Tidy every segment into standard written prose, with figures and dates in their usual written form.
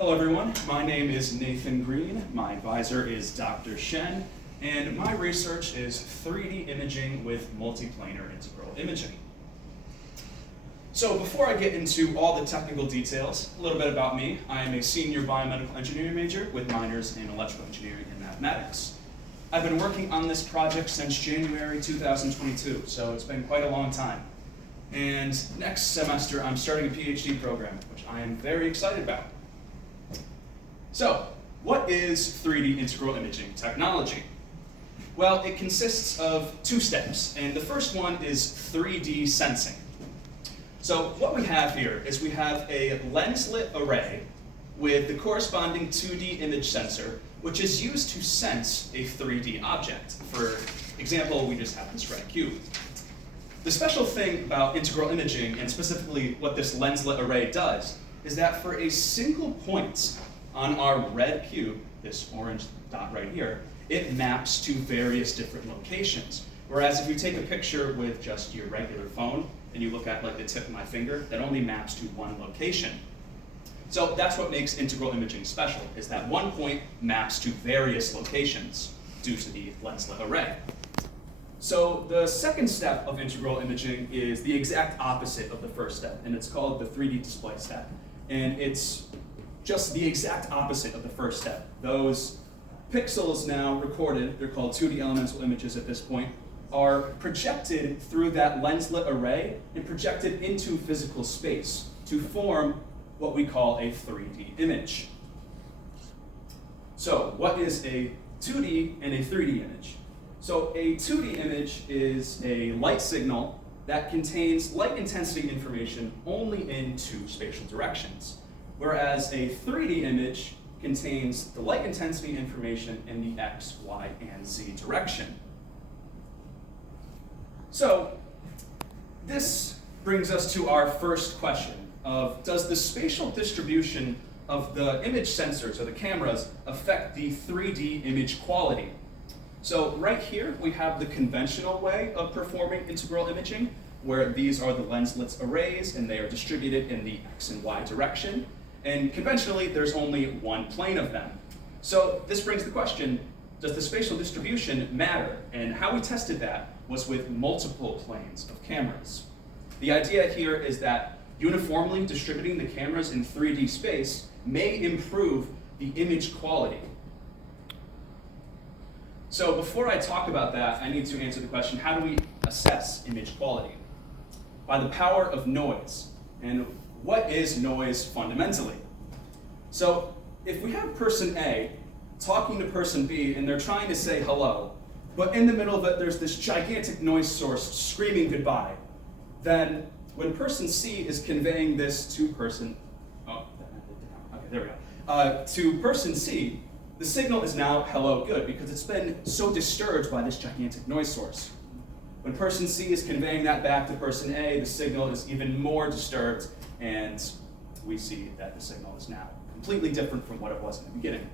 Hello everyone, my name is Nathan Green, my advisor is Dr. Shen, and my research is 3D imaging with multiplanar integral imaging. So before I get into all the technical details, a little bit about me. I am a senior biomedical engineering major with minors in electrical engineering and mathematics. I've been working on this project since January 2022, so it's been quite a long time. And next semester I'm starting a PhD program, which I am very excited about. So, what is 3D integral imaging technology? Well, it consists of two steps, and the first one is 3D sensing. So what we have here is we have a lens-lit array with the corresponding 2D image sensor, which is used to sense a 3D object. For example, we just have this red cube. The special thing about integral imaging, and specifically what this lens-lit array does, is that for a single point on our red cube, this orange dot right here, it maps to various different locations. Whereas if you take a picture with just your regular phone and you look at like the tip of my finger, that only maps to one location. So that's what makes integral imaging special, is that one point maps to various locations due to the lens-lit array. So the second step of integral imaging is the exact opposite of the first step, and it's called the 3D display step. And it's just the exact opposite of the first step. Those pixels now recorded, they're called 2D elemental images at this point, are projected through that lens-lit array and projected into physical space to form what we call a 3D image. So what is a 2D and a 3D image? So a 2D image is a light signal that contains light intensity information only in two spatial directions, whereas a 3D image contains the light intensity information in the X, Y, and Z direction. So this brings us to our first question of, does the spatial distribution of the image sensors or the cameras affect the 3D image quality? So right here we have the conventional way of performing integral imaging, where these are the lens-lit arrays and they are distributed in the X and Y direction. And conventionally, there's only one plane of them. So this brings the question, does the spatial distribution matter? And how we tested that was with multiple planes of cameras. The idea here is that uniformly distributing the cameras in 3D space may improve the image quality. So before I talk about that, I need to answer the question, how do we assess image quality? By the power of noise. And what is noise fundamentally? So if we have person A talking to person B and they're trying to say hello, but in the middle of it there's this gigantic noise source screaming goodbye, then when person C is conveying this to person, to person C, the signal is now hello good because it's been so disturbed by this gigantic noise source. When person C is conveying that back to person A, the signal is even more disturbed, and we see that the signal is now completely different from what it was in the beginning.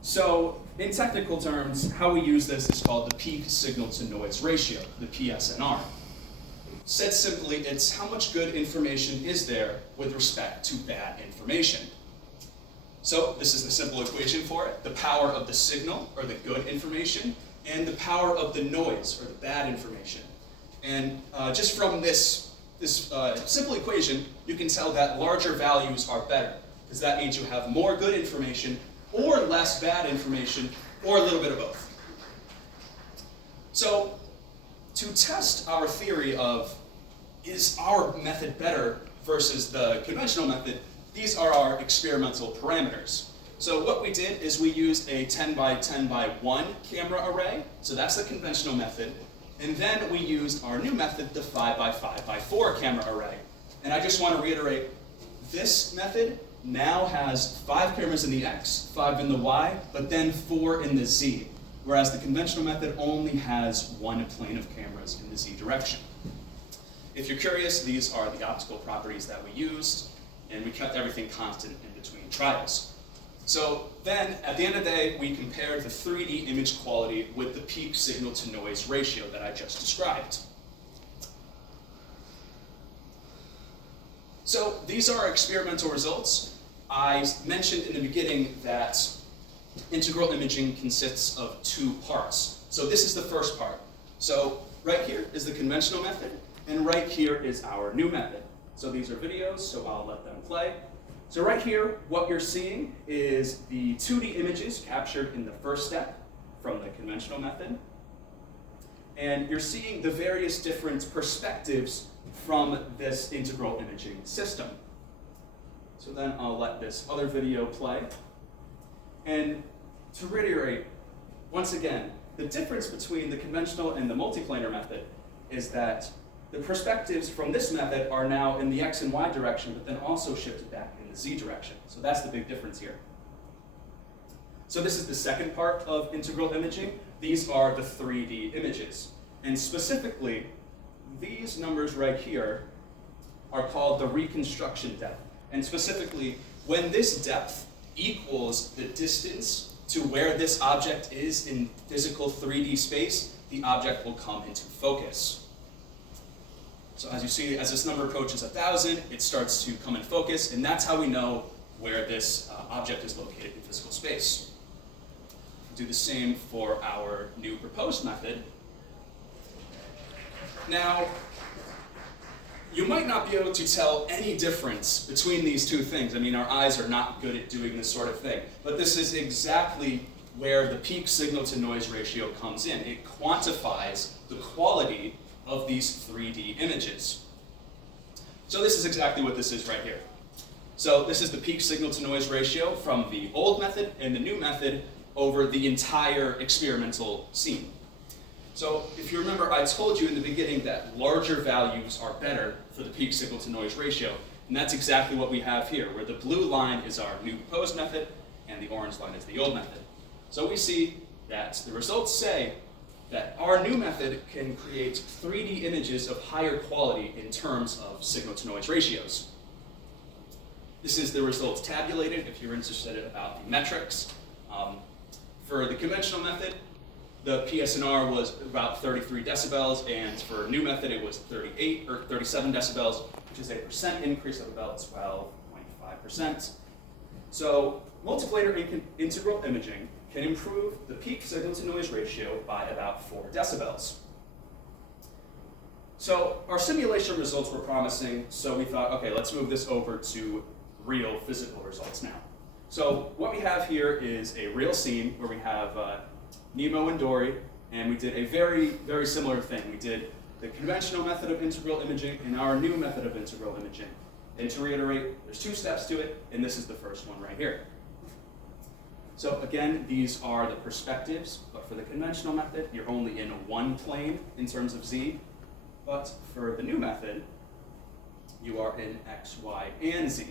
So in technical terms, how we use this is called the peak signal to noise ratio, the PSNR. Said simply, it's how much good information is there with respect to bad information. So this is the simple equation for it: the power of the signal, or the good information, and the power of the noise, or the bad information. And just from this simple equation, you can tell that larger values are better, because that means you have more good information, or less bad information, or a little bit of both. So to test our theory of, is our method better versus the conventional method, these are our experimental parameters. So what we did is we used a 10 by 10 by 1 camera array, so that's the conventional method, and then we used our new method, the 5 by 5 by 4 camera array. And I just want to reiterate, this method now has 5 cameras in the X, 5 in the Y, but then 4 in the Z, whereas the conventional method only has one plane of cameras in the Z direction. If you're curious, these are the optical properties that we used, and we kept everything constant in between trials. So then, at the end of the day, we compared the 3D image quality with the peak signal to noise ratio that I just described. So these are our experimental results. I mentioned in the beginning that integral imaging consists of two parts. So this is the first part. So right here is the conventional method, and right here is our new method. So these are videos, so I'll let them play. So right here, what you're seeing is the 2D images captured in the first step from the conventional method. And you're seeing the various different perspectives from this integral imaging system. So then I'll let this other video play. And to reiterate, once again, the difference between the conventional and the multiplanar method is that the perspectives from this method are now in the X and Y direction, but then also shifted back in the Z direction. So that's the big difference here. So this is the second part of integral imaging. These are the 3D images. And specifically, these numbers right here are called the reconstruction depth. And specifically, when this depth equals the distance to where this object is in physical 3D space, the object will come into focus. So as you see, as this number approaches 1,000, it starts to come in focus, and that's how we know where this object is located in physical space. We'll do the same for our new proposed method. Now, you might not be able to tell any difference between these two things. I mean, our eyes are not good at doing this sort of thing. But this is exactly where the peak signal to noise ratio comes in. It quantifies the quality of these 3D images. So this is exactly what this is right here. So this is the peak signal to noise ratio from the old method and the new method over the entire experimental scene. So if you remember, I told you in the beginning that larger values are better for the peak signal to noise ratio, and that's exactly what we have here, where the blue line is our new proposed method and the orange line is the old method. So we see that the results say that our new method can create 3D images of higher quality in terms of signal to noise ratios. This is the results tabulated if you're interested about the metrics. For the conventional method, the PSNR was about 33 decibels, and for new method it was 38 or 37 decibels, which is a percent increase of about 12.5%. So multiplanar integral imaging can improve the peak signal to noise ratio by about 4 decibels. So our simulation results were promising, so we thought, okay, let's move this over to real physical results now. So what we have here is a real scene where we have Nemo and Dory, and we did a very, very similar thing. We did the conventional method of integral imaging and our new method of integral imaging. And to reiterate, there's 2 steps to it, and this is the first one right here. So again, these are the perspectives, but for the conventional method, you're only in one plane in terms of Z. But for the new method, you are in X, Y, and Z.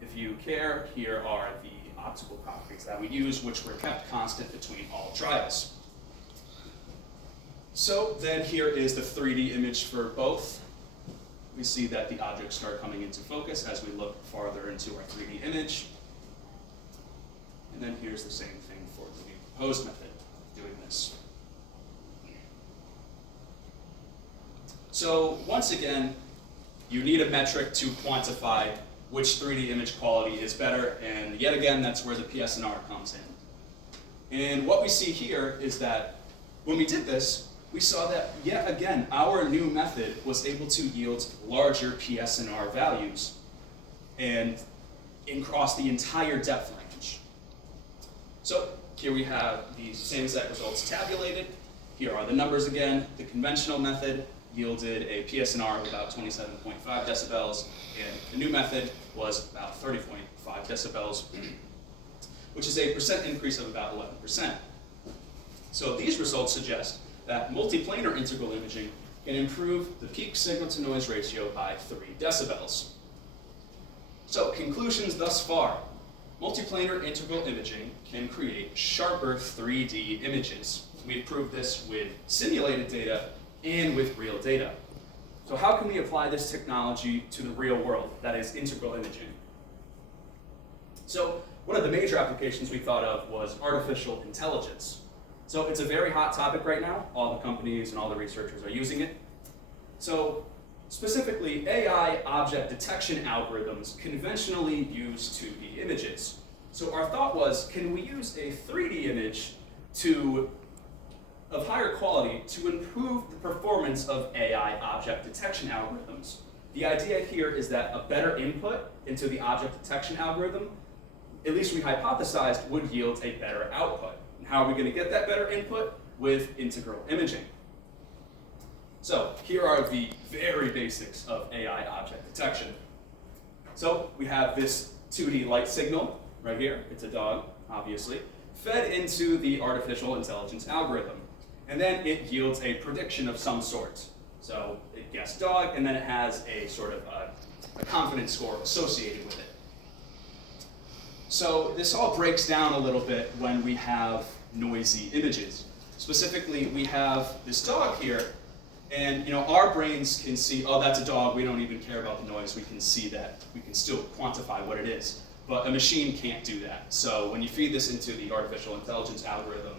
If you care, here are the optical properties that we use, which were kept constant between all trials. So then here is the 3D image for both. We see that the objects start coming into focus as we look farther into our 3D image. And then here's the same thing for the new proposed method of doing this. So once again, you need a metric to quantify which 3D image quality is better, and yet again, that's where the PSNR comes in. And what we see here is that when we did this, we saw that yet again, our new method was able to yield larger PSNR values and across the entire depth range. So here we have the same exact results tabulated. Here are the numbers again. The conventional method yielded a PSNR of about 27.5 decibels, and the new method was about 30.5 decibels, which is a percent increase of about 11%. So these results suggest that multiplanar integral imaging can improve the peak signal to noise ratio by 3 decibels. So conclusions thus far. Multiplanar integral imaging can create sharper 3D images. We've proved this with simulated data and with real data. So how can we apply this technology to the real world, that is integral imaging? So one of the major applications we thought of was artificial intelligence. So it's a very hot topic right now. All the companies and all the researchers are using it. So specifically AI object detection algorithms conventionally use 2D images. So our thought was, can we use a 3D image of higher quality to improve the performance of AI object detection algorithms? The idea here is that a better input into the object detection algorithm, at least we hypothesized, would yield a better output. And how are we going to get that better input? With integral imaging. So here are the very basics of AI object detection. So we have this 2D light signal right here. It's a dog, obviously, fed into the artificial intelligence algorithm. And then it yields a prediction of some sort. So it guessed dog, and then it has a sort of a confidence score associated with it. So this all breaks down a little bit when we have noisy images. Specifically, we have this dog here, and our brains can see, oh, that's a dog, we don't even care about the noise, we can see that, we can still quantify what it is. But a machine can't do that. So when you feed this into the artificial intelligence algorithm,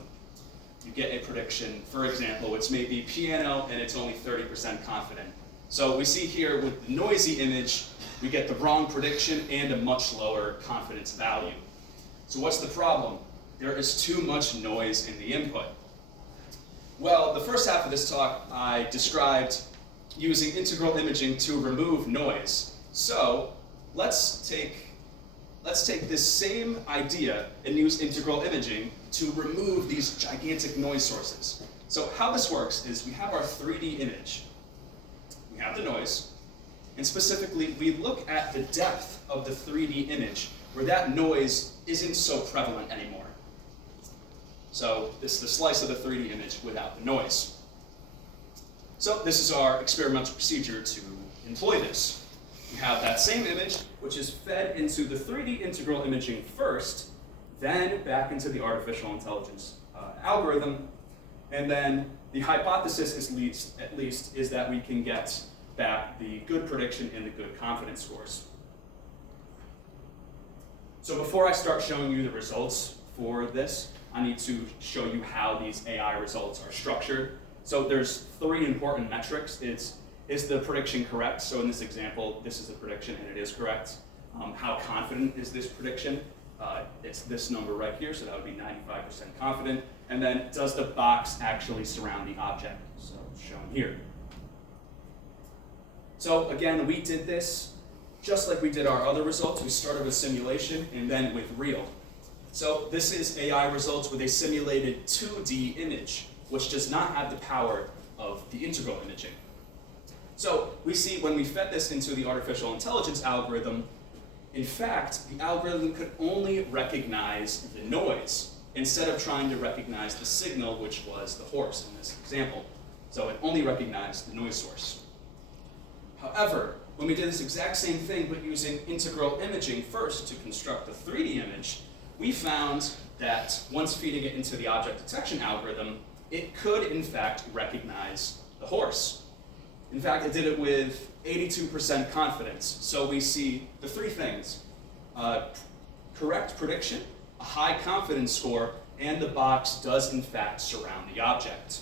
you get a prediction. For example, it's maybe piano and it's only 30% confident. So we see here with the noisy image, we get the wrong prediction and a much lower confidence value. So what's the problem? There is too much noise in the input. Well, the first half of this talk, I described using integral imaging to remove noise. So let's take this same idea and use integral imaging to remove these gigantic noise sources. So how this works is we have our 3D image, we have the noise, and specifically we look at the depth of the 3D image where that noise isn't so prevalent anymore. So this is the slice of the 3D image without the noise. So this is our experimental procedure to employ this. We have that same image, which is fed into the 3D integral imaging first, then back into the artificial intelligence algorithm, and then the hypothesis at least is that we can get back the good prediction and the good confidence scores. So before I start showing you the results for this, I need to show you how these AI results are structured. So there's 3 important metrics. Is the prediction correct? So in this example, this is a prediction and it is correct. How confident is this prediction? It's this number right here, so that would be 95% confident. And then does the box actually surround the object? So it's shown here. So again, we did this just like we did our other results. We started with simulation and then with real. So this is AI results with a simulated 2D image, which does not have the power of the integral imaging. So we see when we fed this into the artificial intelligence algorithm, in fact, the algorithm could only recognize the noise instead of trying to recognize the signal, which was the horse in this example. So it only recognized the noise source. However, when we did this exact same thing but using integral imaging first to construct the 3D image, we found that once feeding it into the object detection algorithm, it could in fact recognize the horse. In fact, it did it with 82% confidence. So we see the 3 things: correct prediction, a high confidence score, and the box does in fact surround the object.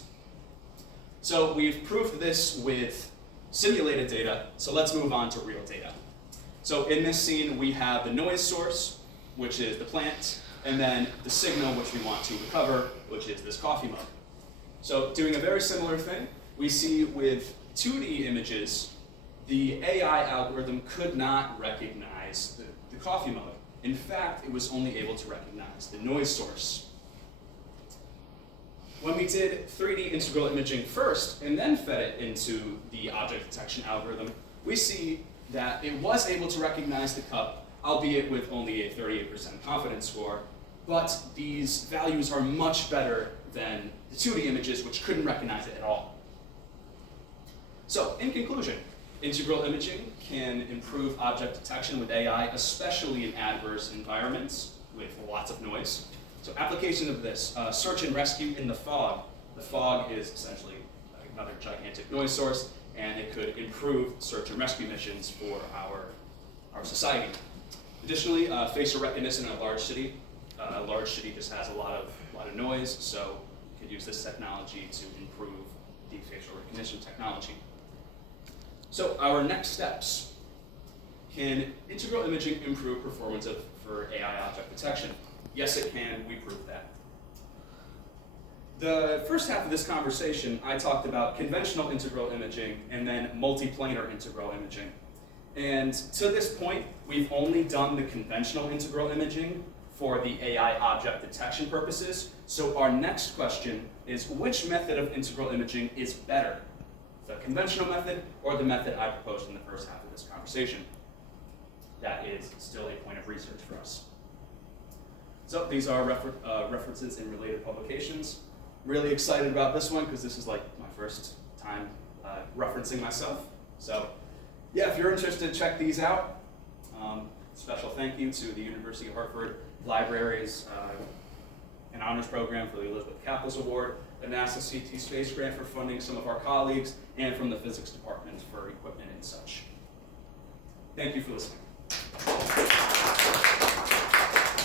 So we've proved this with simulated data, so let's move on to real data. So in this scene, we have the noise source, which is the plant, and then the signal, which we want to recover, which is this coffee mug. So doing a very similar thing, we see with 2D images, the AI algorithm could not recognize the coffee mug. In fact, it was only able to recognize the noise source. When we did 3D integral imaging first and then fed it into the object detection algorithm, we see that it was able to recognize the cup, albeit with only a 38% confidence score, but these values are much better than the 2D images, which couldn't recognize it at all. So, in conclusion, integral imaging can improve object detection with AI, especially in adverse environments with lots of noise. So application of this, search and rescue in the fog. The fog is essentially another gigantic noise source, and it could improve search and rescue missions for our society. Additionally, facial recognition in a large city. A large city just has a lot of noise, so you could use this technology to improve the facial recognition technology. So our next steps. Can integral imaging improve performance for AI object detection? Yes, it can. We proved that. The first half of this conversation, I talked about conventional integral imaging and then multiplanar integral imaging. And to this point, we've only done the conventional integral imaging for the AI object detection purposes. So our next question is, which method of integral imaging is better? The conventional method or the method I proposed in the first half of this conversation? That is still a point of research for us. So these are references in related publications. Really excited about this one because this is like my first time referencing myself. So yeah, if you're interested, check these out. Special thank you to the University of Hartford Libraries and Honors Program for the Elizabeth Kaplan Award, the NASA CT Space Grant for funding some of our colleagues, and from the Physics Department for equipment and such. Thank you for listening.